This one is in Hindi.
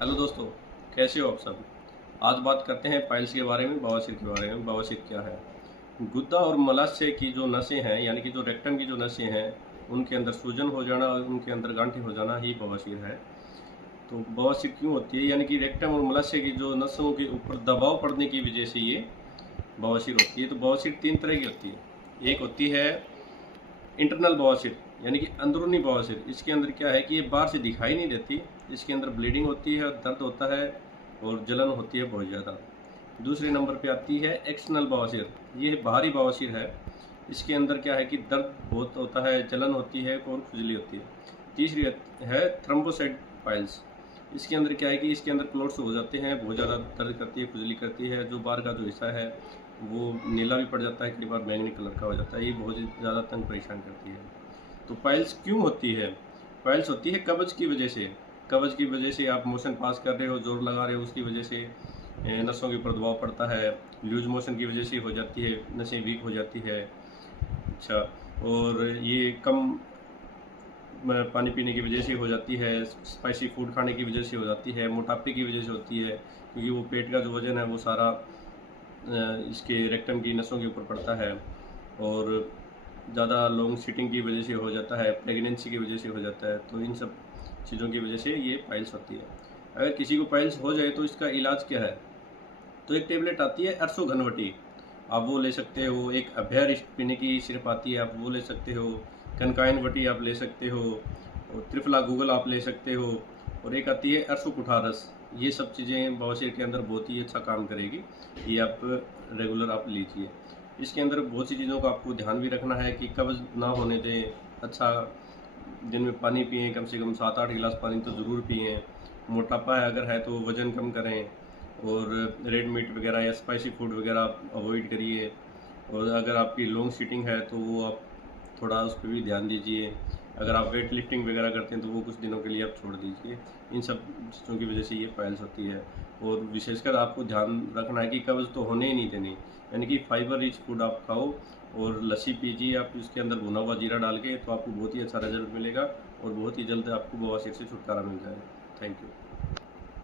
हेलो दोस्तों, कैसे हो आप सब। आज बात करते हैं पाइल्स के बारे में, बवासीर के बारे में। बवासीर क्या है? गुद्दा और मलाशय की जो नसें हैं, यानी कि जो रेक्टम की जो नसें हैं, उनके अंदर सूजन हो जाना और उनके अंदर गांठें हो जाना ही बवासीर है। तो बवासीर क्यों होती है? यानी कि रेक्टम और मलाशय की जो नसों के ऊपर दबाव पड़ने की वजह से ये बवासीर होती है। तो बवासीर तीन तरह की होती है। एक होती है इंटरनल बवासीर, यानी कि अंदरूनी बवासीर। इसके अंदर क्या है कि ये बाहर से दिखाई नहीं देती। इसके अंदर ब्लीडिंग होती है, दर्द होता है और जलन होती है बहुत ज़्यादा। दूसरे नंबर पे आती है एक्सटर्नल बवासीर। ये बाहरी बवासीर है। इसके अंदर क्या है कि दर्द बहुत होता है, जलन होती है और खुजली होती है। तीसरी है थ्रोम्बोसाइट पाइल्स। इसके अंदर क्या है कि इसके अंदर क्लोट्स हो जाते हैं, बहुत ज़्यादा दर्द करती है, खुजली करती है। जो बाहर का जो हिस्सा है वो नीला भी पड़ जाता है, कई बार बैंगनी कलर का हो जाता है। ये बहुत ही ज़्यादा तंग परेशान करती है। तो पाइल्स क्यों होती है? पाइल्स होती है कब्ज की वजह से। कब्ज की वजह से आप मोशन पास कर रहे हो, जोर लगा रहे हो, उसकी वजह से नसों के ऊपर दबाव पड़ता है। लूज मोशन की वजह से हो जाती है, नसें वीक हो जाती है। अच्छा, और ये कम पानी पीने की वजह से हो जाती है, स्पाइसी फूड खाने की वजह से हो जाती है, मोटापे की वजह से होती है, क्योंकि वो पेट का जो वजन है वो सारा इसके रेक्टम की नसों के ऊपर पड़ता है। और ज़्यादा लॉन्ग सीटिंग की वजह से हो जाता है, प्रेगनेंसी की वजह से हो जाता है। तो इन सब चीज़ों की वजह से ये पाइल्स होती है। अगर किसी को पाइल्स हो जाए तो इसका इलाज क्या है? तो एक टेबलेट आती है अरसो घनवटी, आप वो ले सकते हो। एक अभ्यर पीने की सिरप आती है, आप वो ले सकते हो। कनकाइन वटी आप ले सकते हो, और त्रिफला गूगल आप ले सकते हो। और एक आती है अरसो कुठारस। ये सब चीज़ें बवासीर के अंदर बहुत ही अच्छा काम करेगी। ये आप रेगुलर आप लीजिए। इसके अंदर बहुत सी चीज़ों का आपको ध्यान भी रखना है कि कब्ज़ ना होने दें। अच्छा, दिन में पानी पिएँ, कम से कम 7-8 गिलास पानी तो ज़रूर पिएँ। मोटापा है अगर है तो वज़न कम करें, और रेड मीट वगैरह या स्पाइसी फूड वगैरह आप अवॉइड करिए। और अगर आपकी लॉन्ग सीटिंग है तो वो आप थोड़ा उस पर भी ध्यान दीजिए। अगर आप वेट लिफ्टिंग वगैरह करते हैं तो वो कुछ दिनों के लिए आप छोड़ दीजिए। इन सब चीज़ों की वजह से ये पाइल्स होती है। और विशेषकर आपको ध्यान रखना है कि कब्ज़ तो होने ही नहीं देनी, यानी कि फाइबर रिच फूड आप खाओ। और लस्सी पीजिए आप, इसके अंदर भुना हुआ जीरा डाल के, तो आपको बहुत ही अच्छा रिजल्ट मिलेगा और बहुत ही जल्द आपको बवासीर से छुटकारा मिल जाएगा। Thank you.